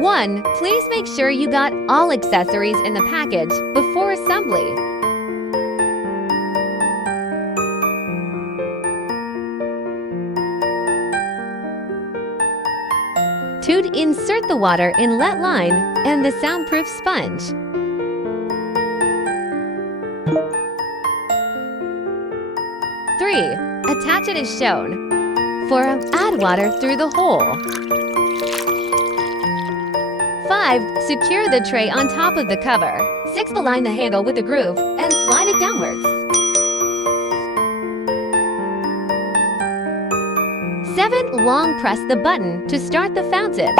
1. Please make sure you got all accessories in the package before assembly. 2. Insert the water inlet line and the soundproof sponge. 3. Attach it as shown. 4. Add water through the hole. 5. Secure the tray on top of the cover. 6. Align the handle with the groove and slide it downwards. 7. Long press the button to start the fountain.